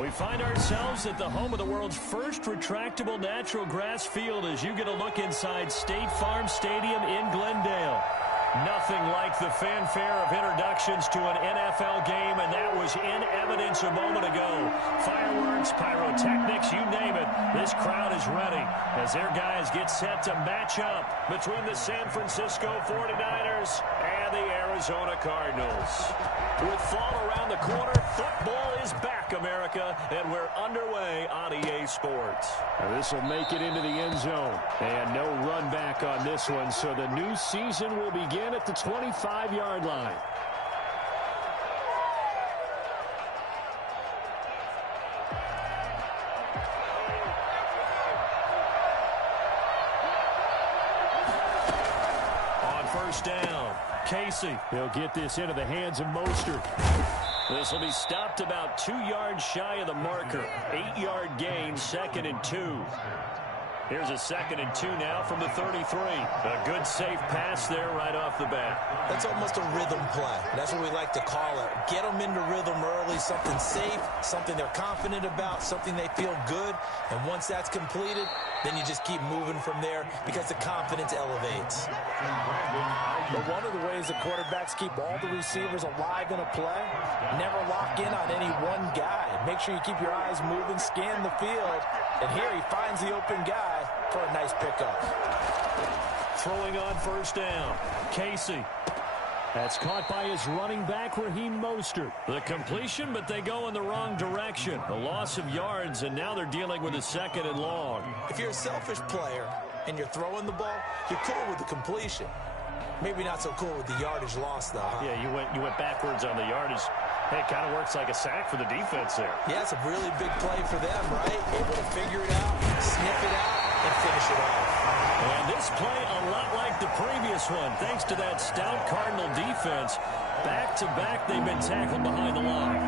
We find ourselves at the home of the world's first retractable natural grass field as you get a look inside State Farm Stadium in Glendale. Nothing like the fanfare of introductions to an NFL game, and that was in evidence a moment ago. Fireworks, pyrotechnics, you name it. This crowd is ready as their guys get set to match up between the San Francisco 49ers and the Arizona Cardinals. With fall around the corner, football is back, America, and we're underway on EA Sports. This will make it into the end zone, and no run back on this one, so the new season will begin at the 25-yard line. On first down, Casey. He'll get this into the hands of Mostert. This will be stopped about 2 yards shy of the marker. 8-yard gain, 2nd and 2. Here's a 2nd and 2 now from the 33. A good safe pass there right off the bat. That's almost a rhythm play. That's what we like to call it. Get them into rhythm early, something safe, something they're confident about, something they feel good. And once that's completed, then you just keep moving from there because the confidence elevates. But one of the ways that quarterbacks keep all the receivers alive in a play, never lock in on any one guy. Make sure you keep your eyes moving, scan the field, and here he finds the open guy for a nice pickup. Throwing on first down, Casey. That's caught by his running back, Raheem Mostert. The completion, but they go in the wrong direction. A loss of yards, and now they're dealing with a 2nd and long. If you're a selfish player and you're throwing the ball, you're cool with the completion. Maybe not so cool with the yardage loss, though, huh? Yeah, you went backwards on the yardage. Hey, it kind of works like a sack for the defense there. Yeah, it's a really big play for them, right? Able to figure it out, sniff it out, and finish it off. And this play a lot like the previous one, thanks to that stout Cardinal defense. Back-to-back, they've been tackled behind the line.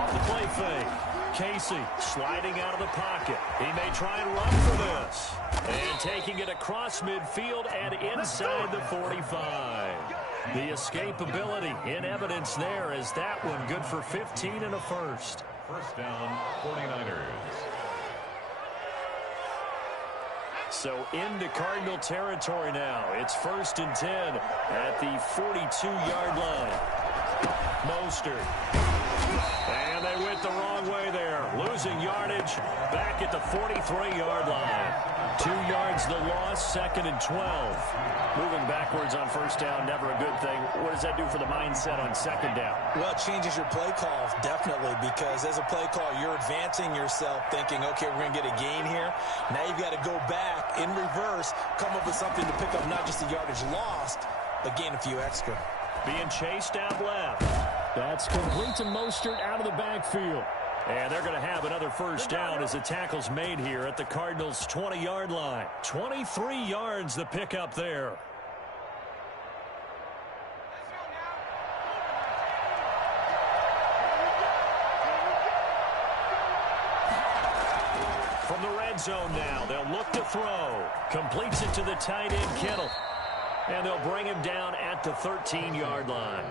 Off the play fake. Casey sliding out of the pocket. He may try and run for this. And taking it across midfield and inside the 45. The escapability in evidence there as that one good for 15 and a first. First down, 49ers. So into Cardinal territory now. It's 1st and 10 at the 42-yard line. Mostert. And they went the wrong way there. Losing yardage back at the 43-yard line. 2 yards the loss, 2nd and 12. Moving backwards on first down, never a good thing. What does that do for the mindset on 2nd down? Well, it changes your play call, definitely, because as a play call, you're advancing yourself thinking, okay, we're going to get a gain here. Now you've got to go back in reverse, come up with something to pick up not just the yardage lost, but gain a few extra. Being chased out left. That's complete to Mostert out of the backfield. And they're going to have another first down as the tackle's made here at the Cardinals' 20-yard line. 23 yards the pickup there. From the red zone now, they'll look to throw. Completes it to the tight end, Kittle. And they'll bring him down at the 13-yard line.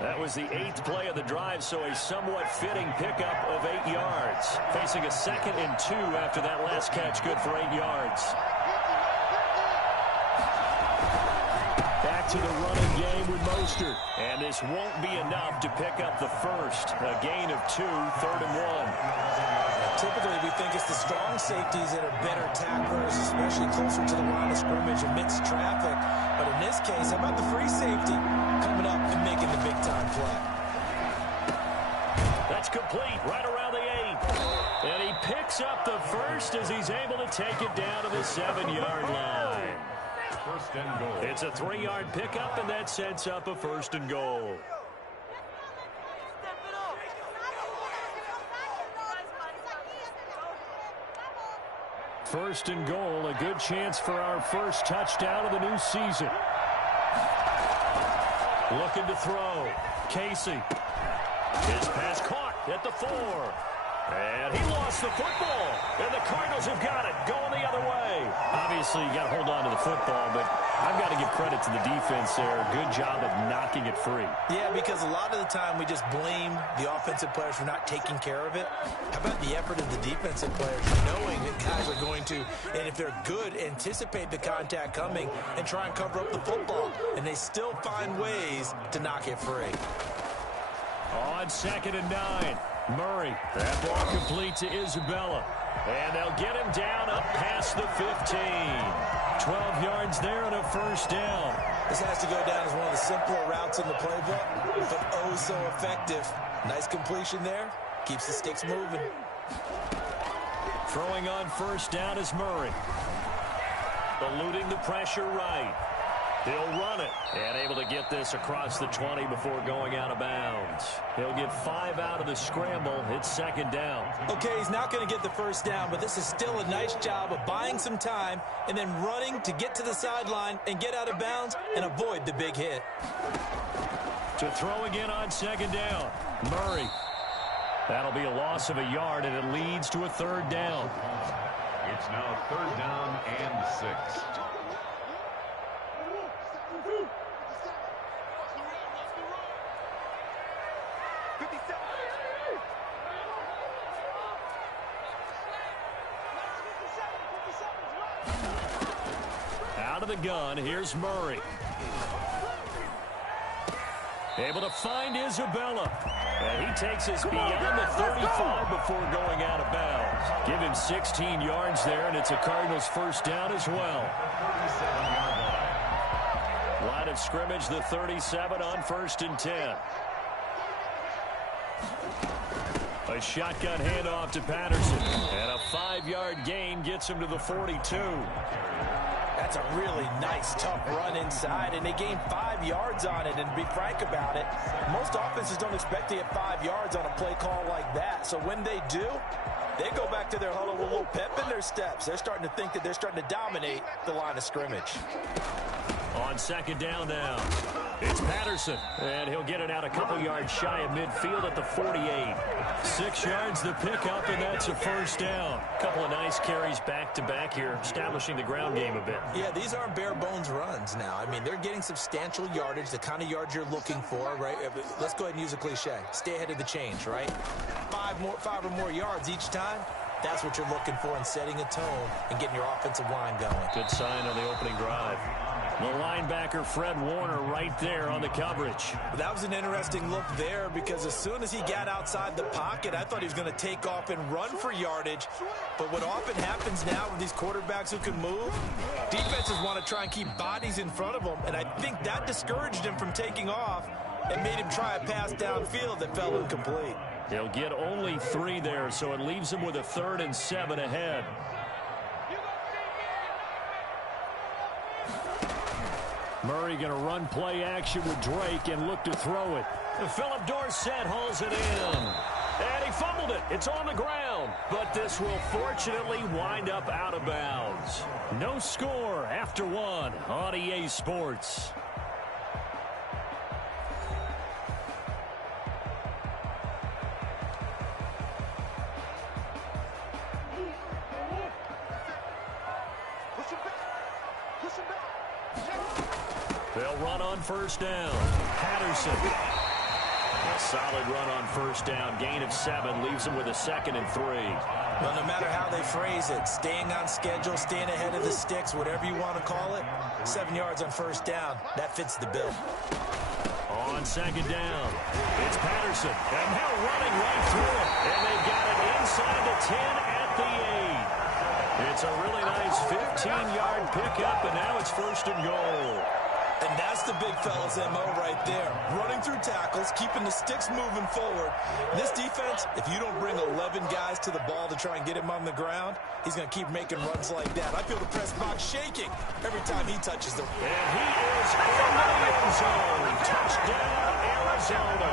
That was the 8th play of the drive, so a somewhat fitting pickup of 8 yards. Facing a 2nd and 2 after that last catch, good for 8 yards. Back to the running game with Mostert. And this won't be enough to pick up the first. A gain of 2, 3rd and 1. Typically, we think it's the strong safeties that are better tacklers, especially closer to the line of scrimmage amidst traffic. But in this case, how about the free safety coming up and making the big-time play? That's complete right around the 8. And he picks up the first as he's able to take it down to the 7-yard line. First and goal. It's a 3-yard pickup, and that sets up a 1st and goal. First and goal, a good chance for our first touchdown of the new season. Looking to throw. Casey. His pass caught at the 4. And he lost the football. And the Cardinals have got it going the other way. Obviously, you got to hold on to the football, but I've got to give credit to the defense there. Good job of knocking it free. Yeah, because a lot of the time we just blame the offensive players for not taking care of it. How about the effort of the defensive players, knowing that guys are going to, and if they're good, anticipate the contact coming and try and cover up the football. And they still find ways to knock it free. On 2nd and 9, Murray. That ball complete to Isabella. And they'll get him down up past the 15. 12 yards there and a first down. This has to go down as one of the simpler routes in the playbook, but oh so effective. Nice completion there. Keeps the sticks moving. Throwing on first down is Murray. Eluding the pressure right. He'll run it and able to get this across the 20 before going out of bounds. He'll get 5 out of the scramble. It's 2nd down. Okay, he's not going to get the first down, but this is still a nice job of buying some time and then running to get to the sideline and get out of bounds and avoid the big hit. To throw again on 2nd down. Murray. That'll be a loss of a yard, and it leads to a 3rd down. It's now 3rd down and 6. Out of the gun, here's Murray. Able to find Isabella. And he takes us beyond the 35 before going out of bounds. Give him 16 yards there, and it's a Cardinals first down as well. 37-yard line. Line of scrimmage, the 37 on 1st and 10. A shotgun handoff to Patterson. And a 5-yard gain gets him to the 42. That's a really nice, tough run inside, and they gained 5 yards on it. And to be frank about it, most offenses don't expect to get 5 yards on a play call like that. So when they do, they go back to their huddle with a little pep in their steps. They're starting to think that they're starting to dominate the line of scrimmage. On 2nd down now, it's Patterson, and he'll get it out a couple yards shy of midfield at the 48. 6 yards the pickup, and that's a first down. Couple of nice carries back-to-back here, establishing the ground game a bit. Yeah, these aren't bare-bones runs now. I mean, they're getting substantial yardage, the kind of yards you're looking for, right? Let's go ahead and use a cliche. Stay ahead of the change, right? 5 or more yards each time. That's what you're looking for in setting a tone and getting your offensive line going. Good sign on the opening drive. The linebacker, Fred Warner, right there on the coverage. That was an interesting look there because as soon as he got outside the pocket, I thought he was going to take off and run for yardage. But what often happens now with these quarterbacks who can move, defenses want to try and keep bodies in front of them, and I think that discouraged him from taking off and made him try a pass downfield that fell incomplete. He'll get only 3 there, so it leaves him with a 3rd and 7 ahead. Murray going to run play action with Drake and look to throw it. Philip Dorsett hauls it in. And he fumbled it. It's on the ground. But this will fortunately wind up out of bounds. No score after 1 on EA Sports. They'll run on first down. Patterson. A solid run on first down. Gain of 7 leaves him with a 2nd and 3. Well, no matter how they phrase it, staying on schedule, staying ahead of the sticks, whatever you want to call it, 7 yards on first down, that fits the bill. On 2nd down, it's Patterson. And now running right through it. And they've got it inside the 10 at the 8. It's a really nice 15-yard pickup, and now it's 1st and goal. And that's the big fella's MO right there. Running through tackles, keeping the sticks moving forward. This defense, if you don't bring 11 guys to the ball to try and get him on the ground, he's going to keep making runs like that. I feel the press box shaking every time he touches the... And he is into the end zone. Touchdown, Arizona.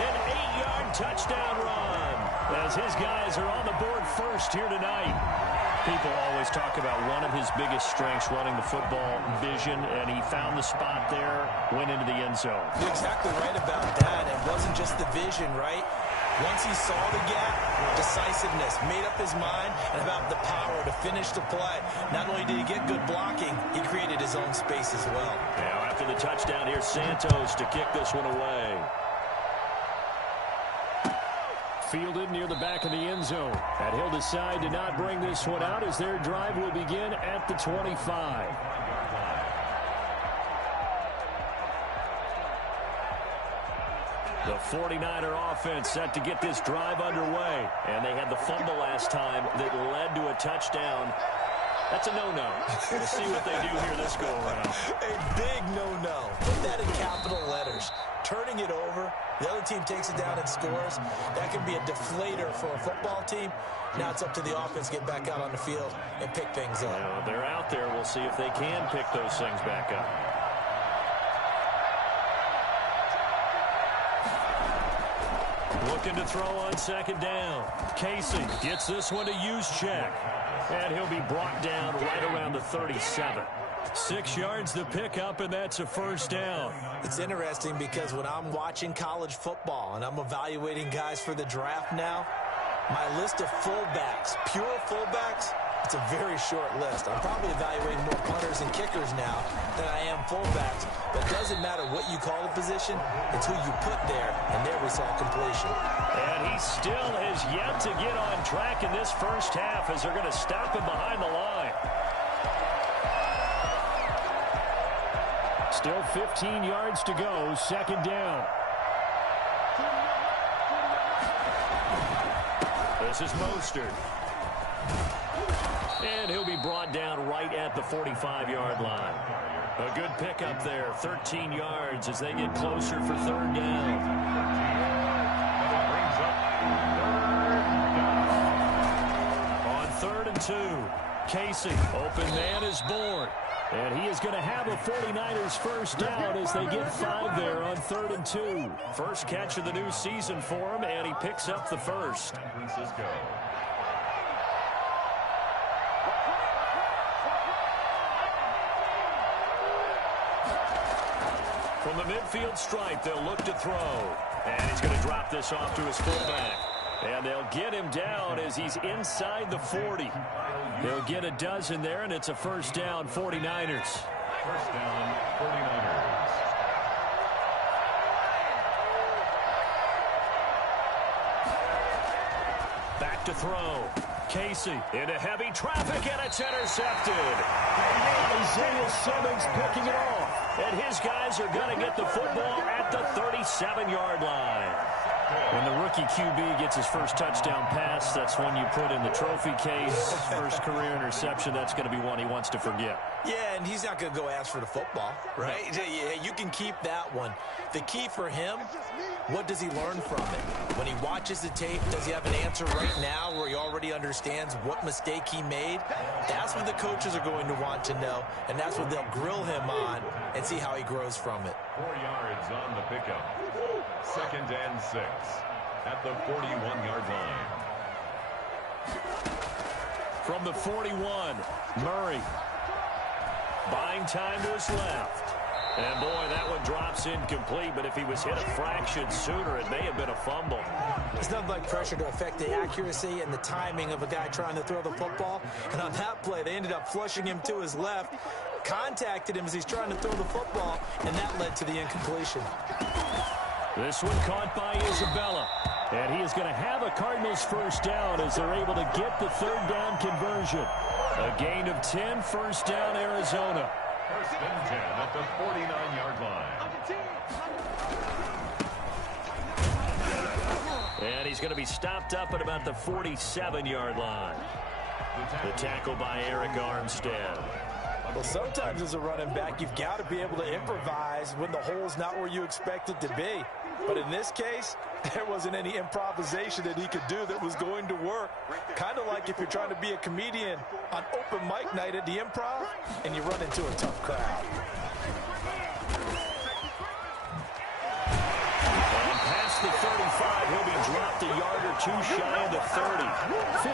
An 8-yard touchdown run as his guys are on the board first here tonight. People always talk about one of his biggest strengths, running the football, vision, and he found the spot there, went into the end zone. You're exactly right about that. It wasn't just the vision, right? Once he saw the gap, decisiveness, made up his mind, and about the power to finish the play. Not only did he get good blocking, he created his own space as well. Now after the touchdown, here's Santos to kick this one away. Fielded near the back of the end zone. And he'll decide to not bring this one out as their drive will begin at the 25. The 49er offense set to get this drive underway. And they had the fumble last time that led to a touchdown. That's a no-no. We'll see what they do here this go-around. A big no-no. Put that in capital letters. Turning it over, the other team takes it down and scores. That can be a deflator for a football team. Now it's up to the offense to get back out on the field and pick things up. Now, they're out there. We'll see if they can pick those things back up. Looking to throw on second down. Casey gets this one to use check. And he'll be brought down right around the 37. 6 yards to pick up, and that's a first down. It's interesting because when I'm watching college football and I'm evaluating guys for the draft now, my list of fullbacks, pure fullbacks, it's a very short list. I'm probably evaluating more punters and kickers now than I am fullbacks. But it doesn't matter what you call the position, it's who you put there, and there we saw completion. And he still has yet to get on track in this first half as they're going to stop him behind the line. Still 15 yards to go, second down. This is Mostert. And he'll be brought down right at the 45-yard line. A good pickup there, 13 yards as they get closer for third down. On 3rd and 2, Casey, open man is born. And he is going to have a 49ers first down as they get 5 there on 3rd and 2. First catch of the new season for him, and he picks up the first. San Francisco. From the midfield stripe, they'll look to throw. And he's going to drop this off to his fullback. And they'll get him down as he's inside the 40. They'll get a dozen there, and it's a first down, 49ers. First down, 49ers. Back to throw. Casey into heavy traffic, and it's intercepted. Isaiah Simmons picking it off. And his guys are going to get the football at the 37-yard line. When the rookie QB gets his first touchdown pass, that's one you put in the trophy case. First career interception, that's going to be one he wants to forget. Yeah, and he's not going to go ask for the football, right? No. Yeah, you can keep that one. The key for him, what does he learn from it? When he watches the tape, does he have an answer right now where he already understands what mistake he made? That's what the coaches are going to want to know, and that's what they'll grill him on and see how he grows from it. 4 yards on the pickup. 2nd and 6 at the 41-yard line. From the 41, Murray buying time to his left. And boy, that one drops incomplete, but if he was hit a fraction sooner, it may have been a fumble. It's nothing like pressure to affect the accuracy and the timing of a guy trying to throw the football. And on that play, they ended up flushing him to his left, contacted him as he's trying to throw the football, and that led to the incompletion. This one caught by Isabella. And he is going to have a Cardinals first down as they're able to get the third down conversion. A gain of 10, first down, Arizona. First and 10 at the 49-yard line. And he's going to be stopped up at about the 47-yard line. The tackle by Eric Armstead. Well, sometimes as a running back, you've got to be able to improvise when the hole's not where you expect it to be. But in this case, there wasn't any improvisation that he could do that was going to work. Kind of like if you're trying to be a comedian on open mic night at the Improv and you run into a tough crowd. And past the 35, he'll be dropped a yard or two shy of the 30.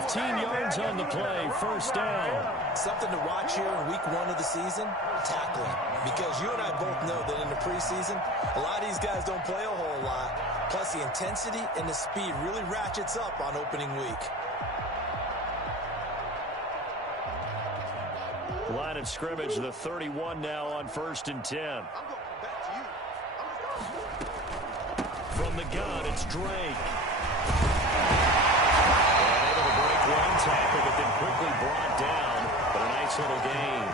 15 yards on the play, first down. Something to watch here in week 1 of the season, tackling. Because you and I both know that in the preseason, a lot of these guys don't play a whole lot. Plus, the intensity and the speed really ratchets up on opening week. Line of scrimmage, the 31 now on 1st and 10. From the gun, it's Drake. And able to break one tackle, but then quickly brought down. But a nice little gain.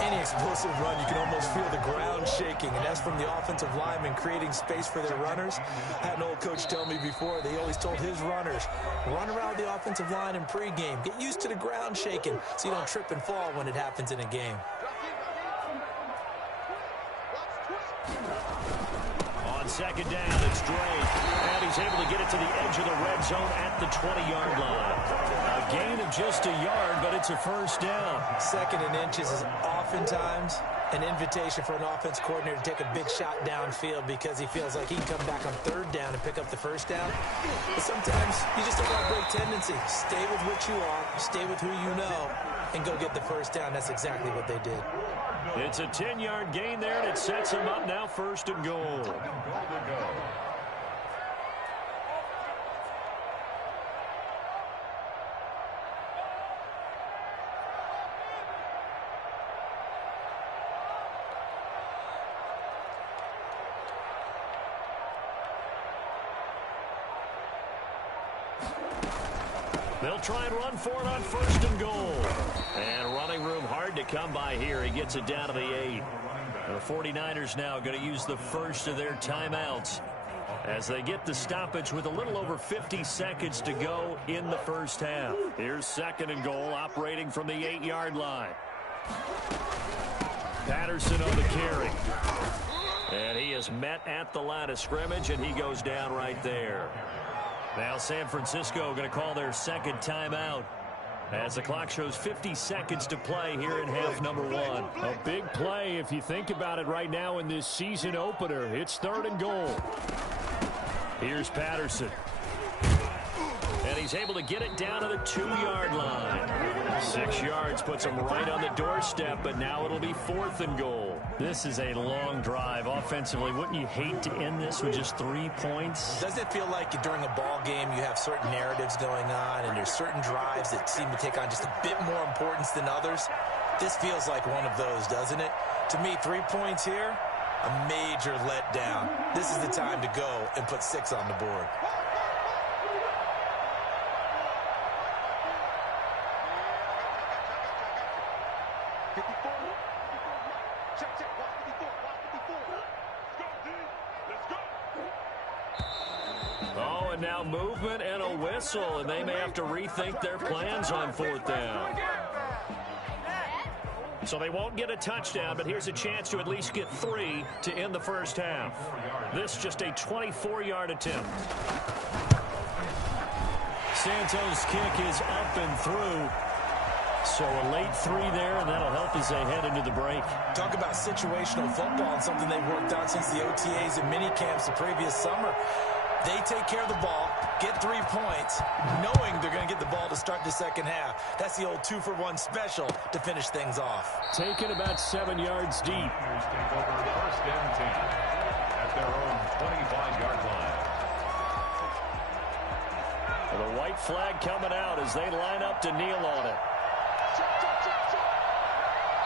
Any explosive run, you can almost feel the ground shaking, and that's from the offensive linemen creating space for their runners. I had an old coach tell me before, they always told his runners, run around the offensive line in pregame. Get used to the ground shaking so you don't trip and fall when it happens in a game. On 2nd down, it's Drake. And he's able to get it to the edge of the red zone at the 20-yard line. A gain of just a yard, but it's a 1st down. 2nd and inches is oftentimes an invitation for an offense coordinator to take a big shot downfield because he feels like he can come back on 3rd down and pick up the 1st down. But sometimes you just don't want to break tendency. Stay with what you are, stay with who you know, and go get the 1st down. That's exactly what they did. It's a 10-yard gain there, and it sets him up now 1st and goal. They'll try and run for it on 1st and goal. And running room hard to come by here. He gets it down to the 8. The 49ers now going to use the first of their timeouts as they get the stoppage with a little over 50 seconds to go in the 1st half. Here's 2nd and goal, operating from the 8-yard line. Patterson on the carry. And he is met at the line of scrimmage, and he goes down right there. Now San Francisco going to call their 2nd timeout as the clock shows 50 seconds to play here in half number 1. A big play if you think about it right now in this season opener. It's 3rd and goal. Here's Patterson. And he's able to get it down to the 2-yard line. 6 yards puts him right on the doorstep, but now it'll be 4th and goal. This is a long drive offensively. Wouldn't you hate to end this with just 3 points? Doesn't it feel like during a ball game you have certain narratives going on and there's certain drives that seem to take on just a bit more importance than others? This feels like one of those, doesn't it? To me, 3 points here, a major letdown. This is the time to go and put 6 on the board. Oh, and now movement and a whistle, and they may have to rethink their plans on 4th down. So they won't get a touchdown, but here's a chance to at least get 3 to end the 1st half. This just a 24-yard attempt. Santos' kick is up and through. So a late 3 there, and that'll help as they head into the break. Talk about situational football and something they've worked on since the OTAs and mini camps the previous summer. They take care of the ball, get 3 points, knowing they're going to get the ball to start the 2nd half. That's the old 2-for-1 special to finish things off. Taken about 7 yards deep. Take over 1st and 10 at their own 25-yard line. The white flag coming out as they line up to kneel on it.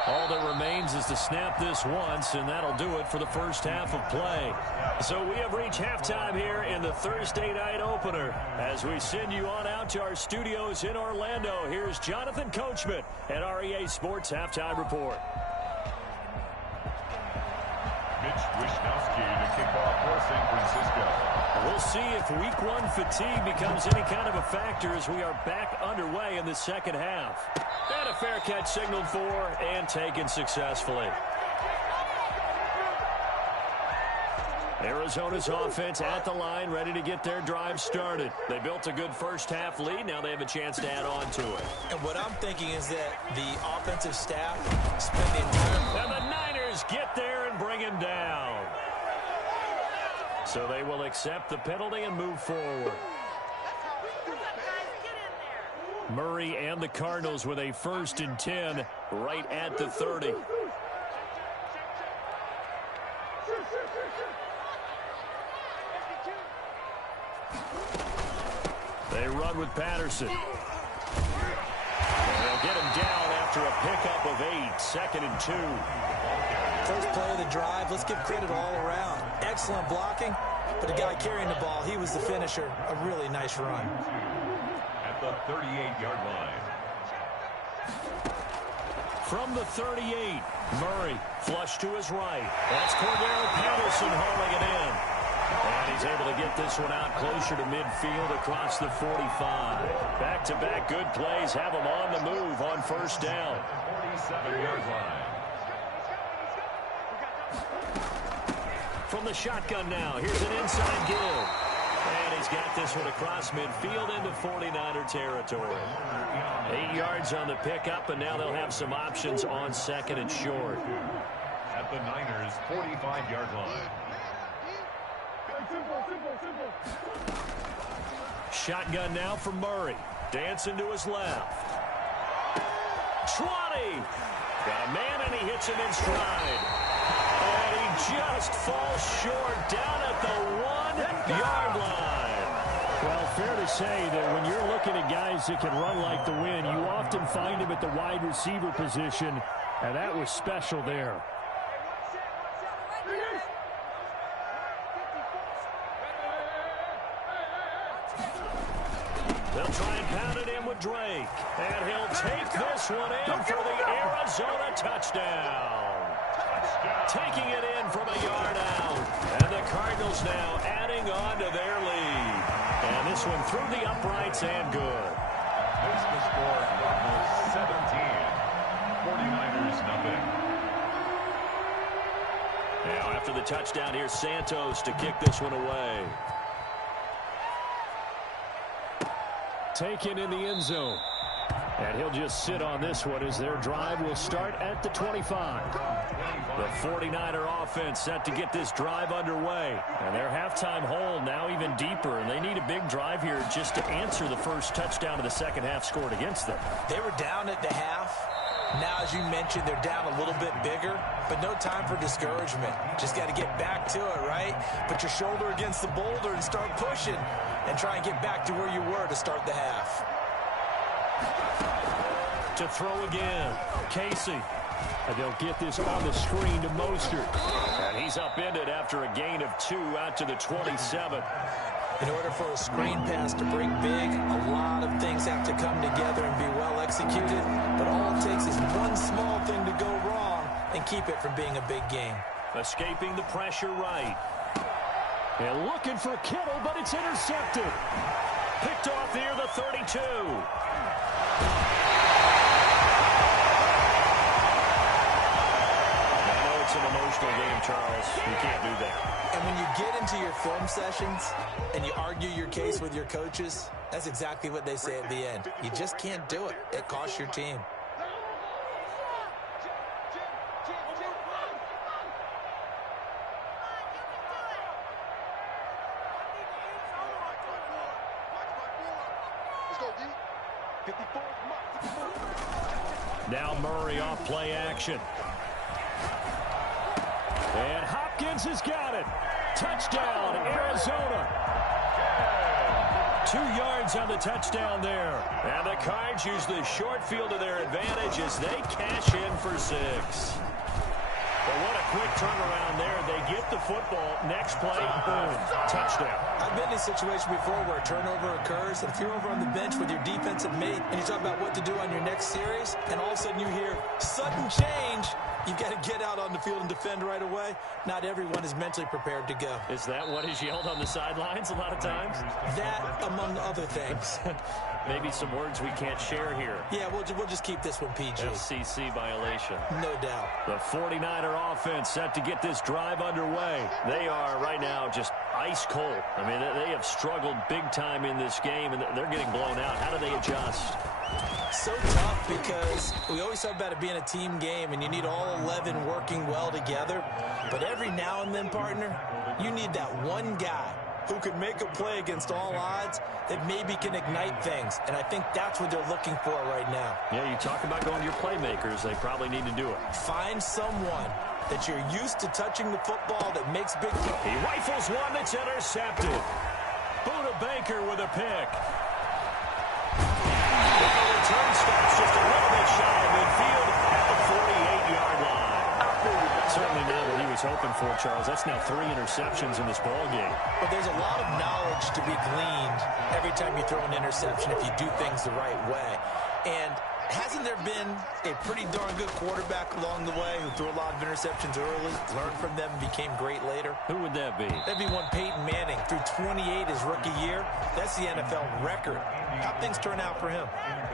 All that remains is to snap this once, and that'll do it for the 1st half of play. So we have reached halftime here in the Thursday night opener. As we send you on out to our studios in Orlando, here's Jonathan Coachman at REA Sports Halftime Report. Mitch Wishnowsky to kick off for San Francisco. We'll see if week 1 fatigue becomes any kind of a factor as we are back underway in the 2nd half. And a fair catch signaled for and taken successfully. Arizona's offense at the line, ready to get their drive started. They built a good 1st half lead. Now they have a chance to add on to it. And what I'm thinking is that the offensive staff spend the entire... And the Niners get there and bring him down. So they will accept the penalty and move forward. Murray and the Cardinals with a 1st and 10 right at the 30. on with Patterson. And they'll get him down after a pickup of 8, 2nd and 2. First play of the drive, let's give credit all around. Excellent blocking, but the guy carrying the ball, he was the finisher. A really nice run. At the 38-yard line. From the 38, Murray flush to his right. That's Cordero Patterson hauling it in. And he's able to get this one out closer to midfield across the 45. Back-to-back good plays have him on the move on first down. 47-yard line. From the shotgun now, here's an inside give. And he's got this one across midfield into 49er territory. 8 yards on the pickup, and now they'll have some options on 2nd and short. At the Niners' 45-yard line. Shotgun now for Murray. Dancing to his left. 20. Got a man, and he hits him in stride. And he just falls short down at the 1-yard line. Well, fair to say that when you're looking at guys that can run like the wind, you often find him at the wide receiver position, and that was special there. They'll try and pound it in with Drake. And he'll take this one in for the Arizona touchdown. Taking it in from a yard out. And the Cardinals now adding on to their lead. And this one through the uprights and good. Makes the score Cardinals 17. 49ers nothing. Now after the touchdown, here's Santos to kick this one away. Taken in the end zone. And he'll just sit on this one as their drive will start at the 25. The 49er offense set to get this drive underway. And their halftime hole now even deeper, and they need a big drive here just to answer the first touchdown of the second half scored against them. They were down at the half. Now, as you mentioned, they're down a little bit bigger, but no time for discouragement. Just got to get back to it, right? Put your shoulder against the boulder and start pushing and try and get back to where you were to start the half. To throw again, Casey. And they'll get this on the screen to Mostert. And he's upended after a gain of 2 out to the 27. In order for a screen pass to break big, a lot of things have to come together and be well executed. But all it takes is one small thing to go wrong and keep it from being a big game. Escaping the pressure right. And looking for Kittle, but it's intercepted. Picked off near the 32. It's an emotional game, Charles. You can't do that. And when you get into your film sessions and you argue your case with your coaches, that's exactly what they say at the end. You just can't do it. It costs your team. Now Murray off play action. And Hopkins has got it. Touchdown, Arizona. 2 yards on the touchdown there. And the Cards use the short field to their advantage as they cash in for 6. But what a quick turnaround there. They get the football. Next play, boom, touchdown. I've been in a situation before where a turnover occurs, and if you're over on the bench with your defensive mate and you talk about what to do on your next series, and all of a sudden you hear sudden change, you've got to get out on the field and defend right away. Not everyone is mentally prepared to go. Is that what is yelled on the sidelines a lot of times? That, among other things. Maybe some words we can't share here. Yeah, we'll just keep this one PG. FCC violation. No doubt. The 49er offense set to get this drive underway. They are right now just ice cold. I mean, they have struggled big time in this game, and they're getting blown out. How do they adjust? So tough because we always talk about it being a team game, and you need all 11 working well together. But every now and then, partner, you need that one guy who could make a play against all odds that maybe can ignite things. And I think that's what they're looking for right now. Yeah, you talk about going to your playmakers. They probably need to do it. Find someone that you're used to touching the football that makes big plays. He rifles one that's intercepted. Buda Baker with a pick. was hoping for, Charles. That's now 3 interceptions in this ball game. But there's a lot of knowledge to be gleaned every time you throw an interception if you do things the right way. And hasn't there been a pretty darn good quarterback along the way who threw a lot of interceptions early, learned from them, and became great later? Who would that be? That'd be one Peyton Manning. Threw 28 his rookie year. That's the NFL record. How'd things turn out for him?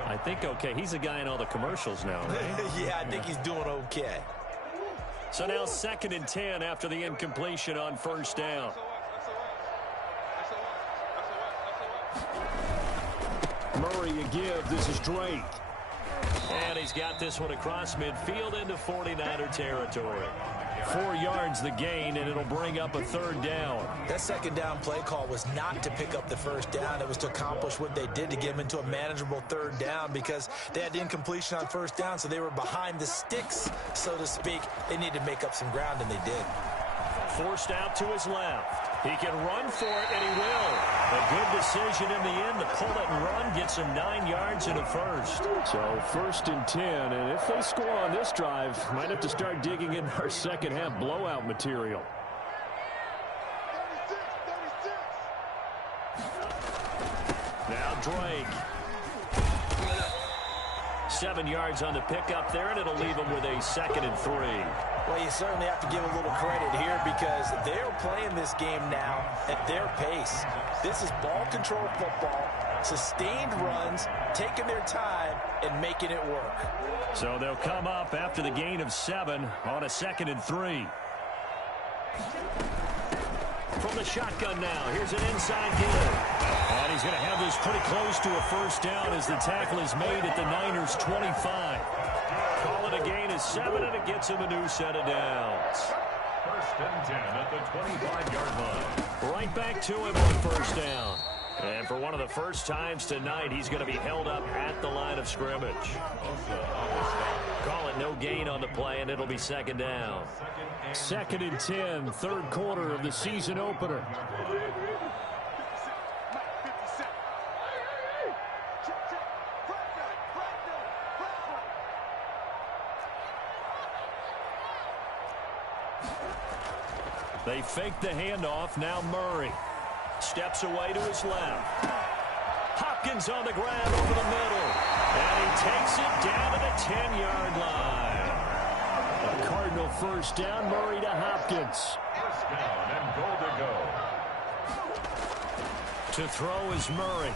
I think okay. He's a guy in all the commercials now, right? Yeah, I think he's doing okay. So now 2nd and 10 after the incompletion on first down. Murray again. This is Drake. And he's got this one across midfield into 49er territory. 4 yards the gain, and it'll bring up a 3rd down. That 2nd down play call was not to pick up the 1st down. It was to accomplish what they did to get them into a manageable 3rd down because they had incompletion on 1st down, so they were behind the sticks, so to speak. They needed to make up some ground, and they did. Forced out to his left. He can run for it, and he will. A good decision in the end to pull it and run, gets him 9 yards in a first. So 1st and 10, and if they score on this drive, might have to start digging in our second half blowout material. Now Drake. 7 yards on the pickup there, and it'll leave him with a 2nd and 3. Well, you certainly have to give a little credit here because they're playing this game now at their pace. This is ball control football, sustained runs, taking their time, and making it work. So they'll come up after the gain of 7 on a 2nd and 3. From the shotgun now, here's an inside give. And he's going to have this pretty close to a 1st down as the tackle is made at the Niners' 25. Call it a gain of 7, and it gets him a new set of downs. 1st and 10 at the 25-yard line. Right back to him on 1st down. And for one of the first times tonight, he's going to be held up at the line of scrimmage. Call it no gain on the play, and it'll be 2nd down. 2nd and 10, 3rd quarter of the season opener. They fake the handoff. Now Murray steps away to his left. Hopkins on the ground over the middle. And he takes it down to the 10-yard line. A Cardinal 1st down, Murray to Hopkins. 1st down and goal to go. To throw is Murray.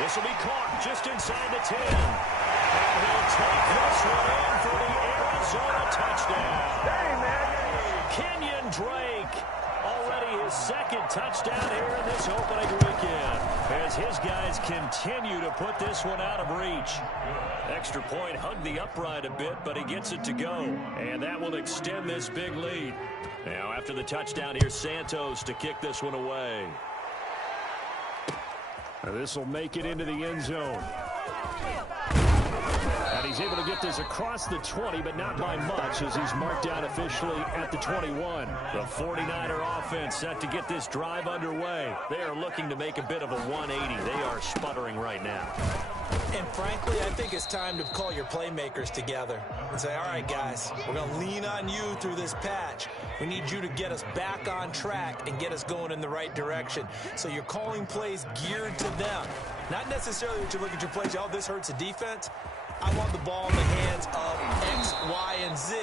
This will be caught just inside the 10. And he'll take this one in for the Arizona touchdown. Hey, man. Kenyon Drake, already his 2nd touchdown here in this opening weekend, as his guys continue to put this one out of reach. Extra point hugged the upright a bit, but he gets it to go, and that will extend this big lead. Now, after the touchdown, here's Santos to kick this one away. This will make it into the end zone. And he's able to get this across the 20, but not by much as he's marked down officially at the 21. The 49er offense set to get this drive underway. They are looking to make a bit of a 180. They are sputtering right now. And frankly, I think it's time to call your playmakers together and say, all right, guys, we're going to lean on you through this patch. We need you to get us back on track and get us going in the right direction. So you're calling plays geared to them. Not necessarily that you look at your plays, oh, this hurts the defense. I want the ball in the hands of X, Y, and Z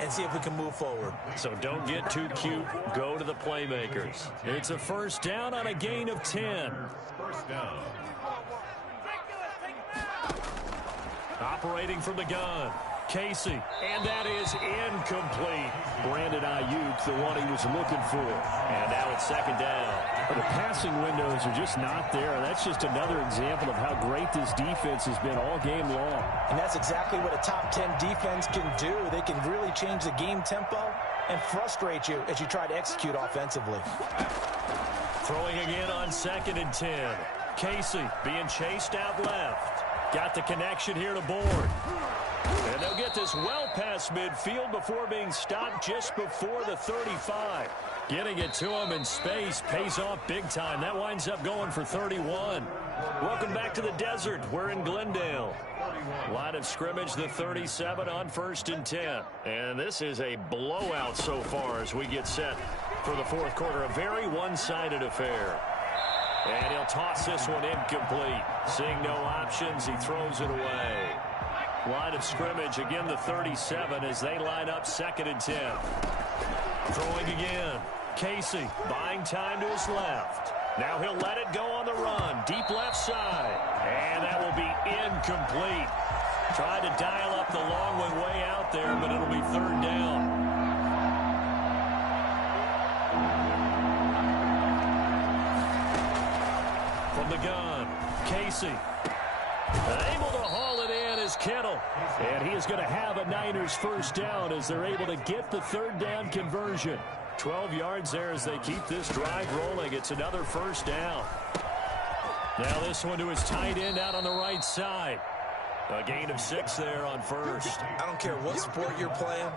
and see if we can move forward. So don't get too cute. Go to the playmakers. It's a 1st down on a gain of 10. 1st down. Operating from the gun, Casey, and that is incomplete. Brandon Ayuk, the one he was looking for. And now it's 2nd down. The passing windows are just not there. That's just another example of how great this defense has been all game long. And that's exactly what a top 10 defense can do. They can really change the game tempo and frustrate you as you try to execute offensively. Throwing again on 2nd and 10. Casey being chased out left. Got the connection here to Bourne. And they'll get this well past midfield before being stopped just before the 35. Getting it to him in space pays off big time. That winds up going for 31. Welcome back to the desert. We're in Glendale. Line of scrimmage, the 37 on 1st and 10. And this is a blowout so far as we get set for the fourth quarter. A very one-sided affair. And he'll toss this one incomplete. Seeing no options, he throws it away. Line of scrimmage, again the 37 as they line up 2nd and 10. Throwing again. Casey buying time to his left. Now he'll let it go on the run. Deep left side. And that will be incomplete. Tried to dial up the long way out there, but it'll be 3rd down. From the gun, Casey. Able to haul it in is Kittle. And he is going to have a Niners first down as they're able to get the 3rd down conversion. 12 yards there as they keep this drive rolling. It's another first down. Now this one to his tight end out on the right side. A gain of 6 there on first. I don't care what sport you're playing.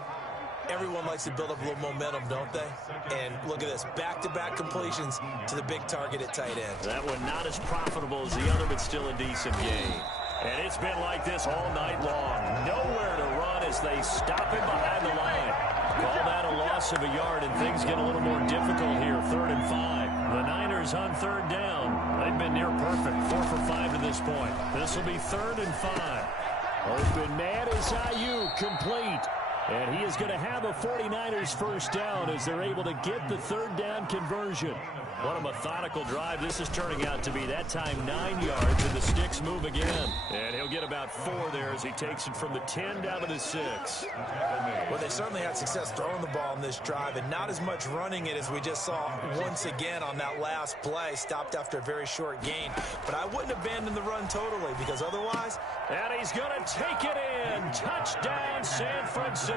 Everyone likes to build up a little momentum, don't they? And look at this, back-to-back completions to the big target at tight end. That one not as profitable as the other, but still a decent gain. And it's been like this all night long. Nowhere to run as they stop him behind the line. Call that a loss of a yard, and things get a little more difficult here. 3rd and 5. The Niners on 3rd down. They've been near perfect. 4 for 5 to this point. This will be 3rd and 5. Open man is Ayuk, complete. And he is going to have a 49ers first down as they're able to get the 3rd down conversion. What a methodical drive this is turning out to be. That time 9 yards, and the sticks move again. And he'll get about 4 there as he takes it from the 10 down to the 6. Well, they certainly had success throwing the ball in this drive, and not as much running it as we just saw once again on that last play. Stopped after a very short gain. But I wouldn't abandon the run totally, because otherwise... And he's going to take it in. Touchdown, San Francisco.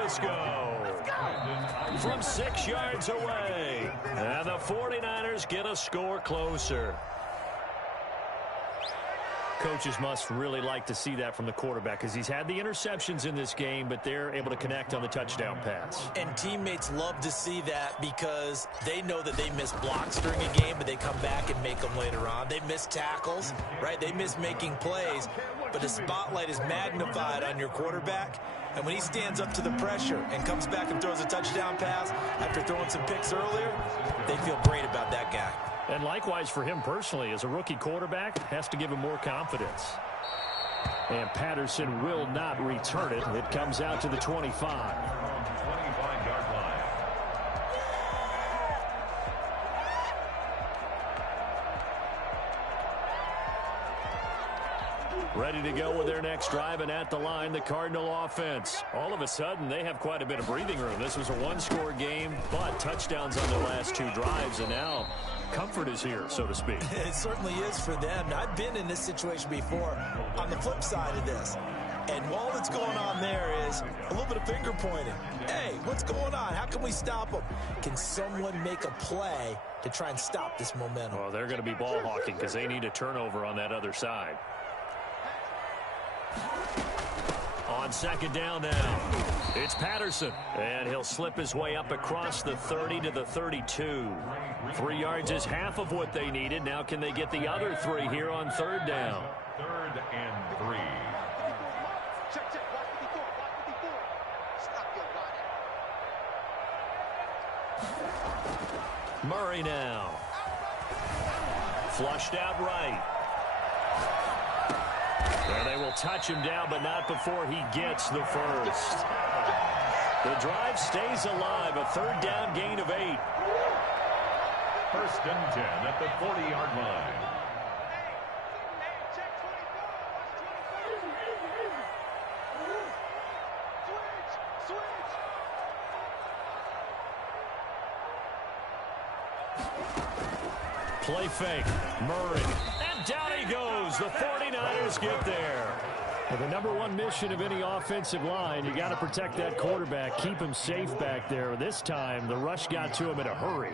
From 6 yards away. And the 49ers get a score closer. Coaches must really like to see that from the quarterback because he's had the interceptions in this game, but they're able to connect on the touchdown pass. And teammates love to see that because they know that they miss blocks during a game, but they come back and make them later on. They miss tackles, right? They miss making plays, but the spotlight is magnified on your quarterback. And when he stands up to the pressure and comes back and throws a touchdown pass after throwing some picks earlier, they feel great about that guy. And likewise for him personally, as a rookie quarterback, has to give him more confidence. And Patterson will not return it. It comes out to the 25. 25-yard line. Ready to go with their next drive, and at the line, the Cardinal offense. All of a sudden, they have quite a bit of breathing room. This was a one-score game, but touchdowns on their last 2 drives, and now comfort is here, so to speak. It certainly is for them. Now, I've been in this situation before on the flip side of this. And all that's going on there is a little bit of finger pointing. Hey, what's going on? How can we stop them? Can someone make a play to try and stop this momentum? Well, they're going to be ball hawking because they need a turnover on that other side. On 2nd down now, it's Patterson, and he'll slip his way up across the 30 to the 32. 3 yards is half of what they needed. Now can they get the other 3 here on 3rd down? 3rd and 3. Murray now. Flushed out right. And they will touch him down, but not before he gets the first. The drive stays alive. A 3rd down gain of 8. 1st and 10 at the 40-yard line. Play fake. Murray. And down he goes. The 49ers get there. Well, the number 1 mission of any offensive line, you got to protect that quarterback, keep him safe back there. This time, the rush got to him in a hurry.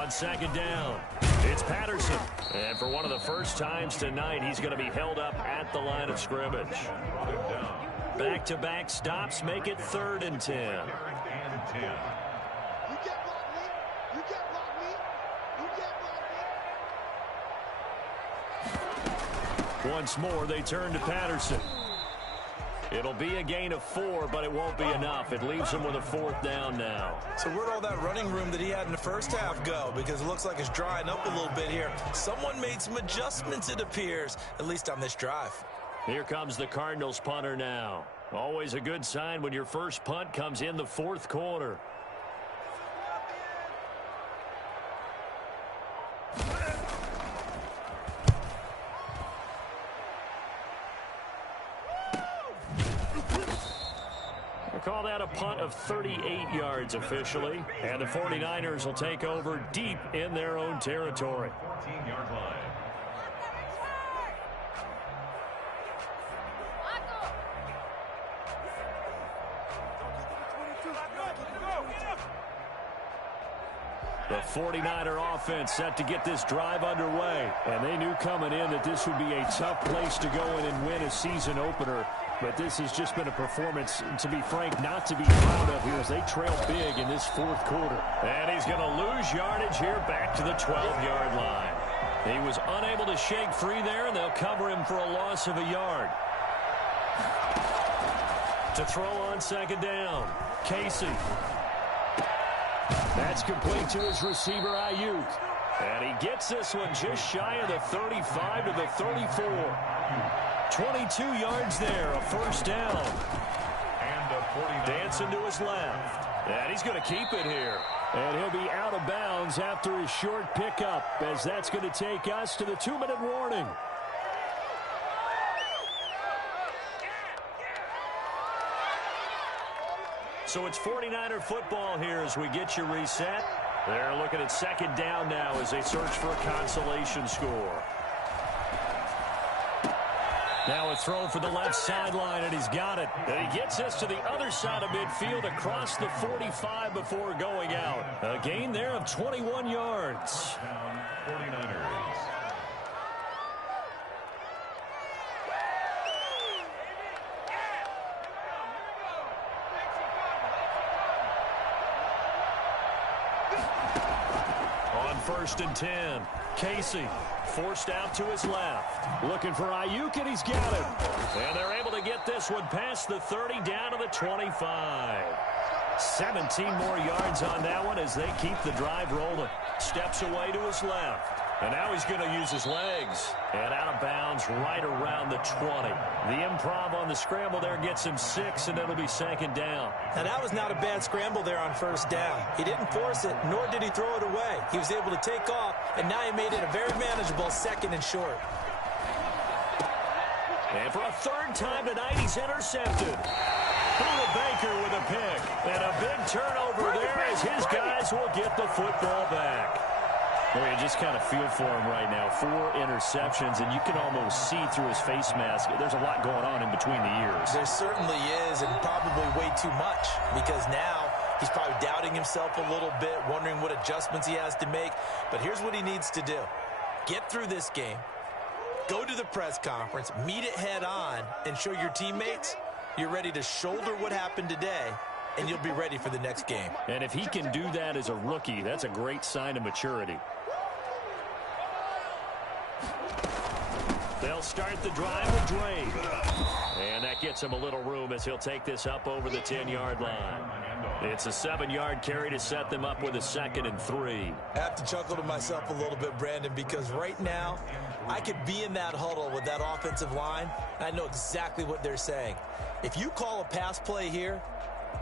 On second down, it's Patterson. And for one of the first times tonight, he's going to be held up at the line of scrimmage. Back-to-back stops make it 3rd and 10. Once more, they turn to Patterson. It'll be a gain of 4, but it won't be enough. It leaves him with a 4th down now. So where'd all that running room that he had in the first half go? Because it looks like it's drying up a little bit here. Someone made some adjustments, it appears, at least on this drive. Here comes the Cardinals punter now. Always a good sign when your first punt comes in the 4th quarter. Call that a punt of 38 yards officially. And the 49ers will take over deep in their own territory. 14-yard line. The 49er offense set to get this drive underway. And they knew coming in that this would be a tough place to go in and win a season opener. But this has just been a performance, to be frank, not to be proud of here as they trail big in this 4th quarter. And he's going to lose yardage here back to the 12-yard line. He was unable to shake free there, and they'll cover him for a loss of a yard. To throw on second down, Casey. That's complete to his receiver, Ayuk. And he gets this one just shy of the 35 to the 34. 22 yards there, a 1st down. And a 49. Dancing to his left. And he's going to keep it here. And he'll be out of bounds after his short pickup, as that's going to take us to the 2-minute warning. So it's 49er football here as we get you reset. They're looking at second down now as they search for a consolation score. Now a throw for the left sideline, and he's got it. And he gets us to the other side of midfield across the 45 before going out. A gain there of 21 yards. 49ers. On 1st and 10, Casey forced out to his left. Looking for Ayuk, and he's got it. And they're able to get this one past the 30 down to the 25. 17 more yards on that one as they keep the drive rolling. Steps away to his left. And now he's going to use his legs. And out of bounds right around the 20. The improv on the scramble there gets him 6, and it'll be second down. Now, that was not a bad scramble there on 1st down. He didn't force it, nor did he throw it away. He was able to take off, and now he made it a very manageable 2nd and short. And for a 3rd time tonight, he's intercepted. Buda Baker with a pick. And a big turnover there as his guys will get the football back. Well, you just kind of feel for him right now. 4 interceptions, and you can almost see through his face mask. There's a lot going on in between the ears. There certainly is, and probably way too much, because now he's probably doubting himself a little bit, wondering what adjustments he has to make. But here's what he needs to do. Get through this game, go to the press conference, meet it head on, and show your teammates you're ready to shoulder what happened today, and you'll be ready for the next game. And if he can do that as a rookie, that's a great sign of maturity. They'll start the drive with Drake. And that gets him a little room as he'll take this up over the 10-yard line. It's a 7-yard carry to set them up with a 2nd and 3. I have to chuckle to myself a little bit, Brandon, because right now I could be in that huddle with that offensive line, and I know exactly what they're saying. If you call a pass play here,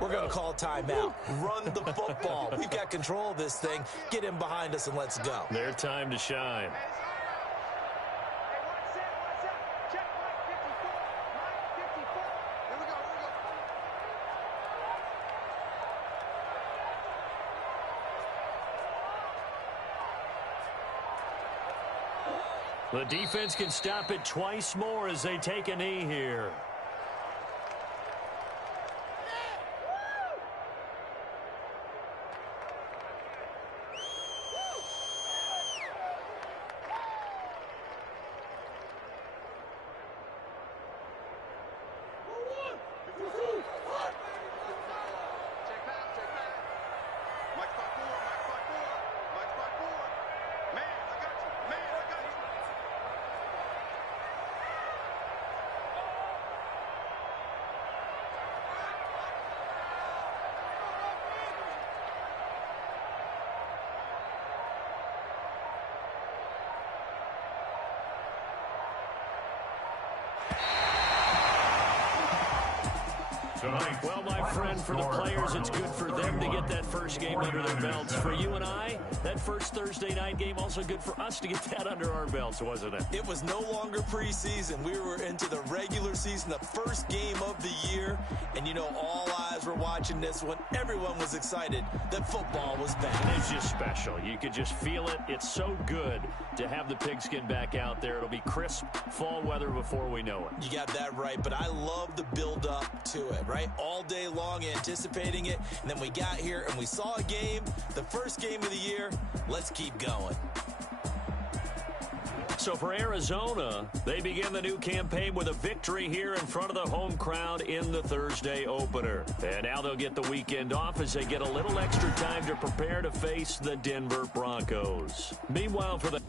we're going to call a timeout. Run the football. We've got control of this thing. Get in behind us and let's go. Their time to shine. The defense can stop it twice more as they take a knee here. Tonight, Well, my friend, for the players, it's good for them to get that first game under their belts. For you and I, that first Thursday night game, also good for us to get that under our belts, wasn't it? It was no longer preseason. We were into the regular season, the first game of the year. And, you know, all eyes were watching this one. Everyone was excited that football was back. It's just special. You could just feel it. It's so good to have the pigskin back out there. It'll be crisp fall weather before we know it. You got that right, but I love the build-up to it, right? All day long anticipating it, and then we got here and we saw a game, the first game of the year. Let's keep going. So for Arizona, they begin the new campaign with a victory here in front of the home crowd in the Thursday opener. And now they'll get the weekend off as they get a little extra time to prepare to face the Denver Broncos. Meanwhile, for the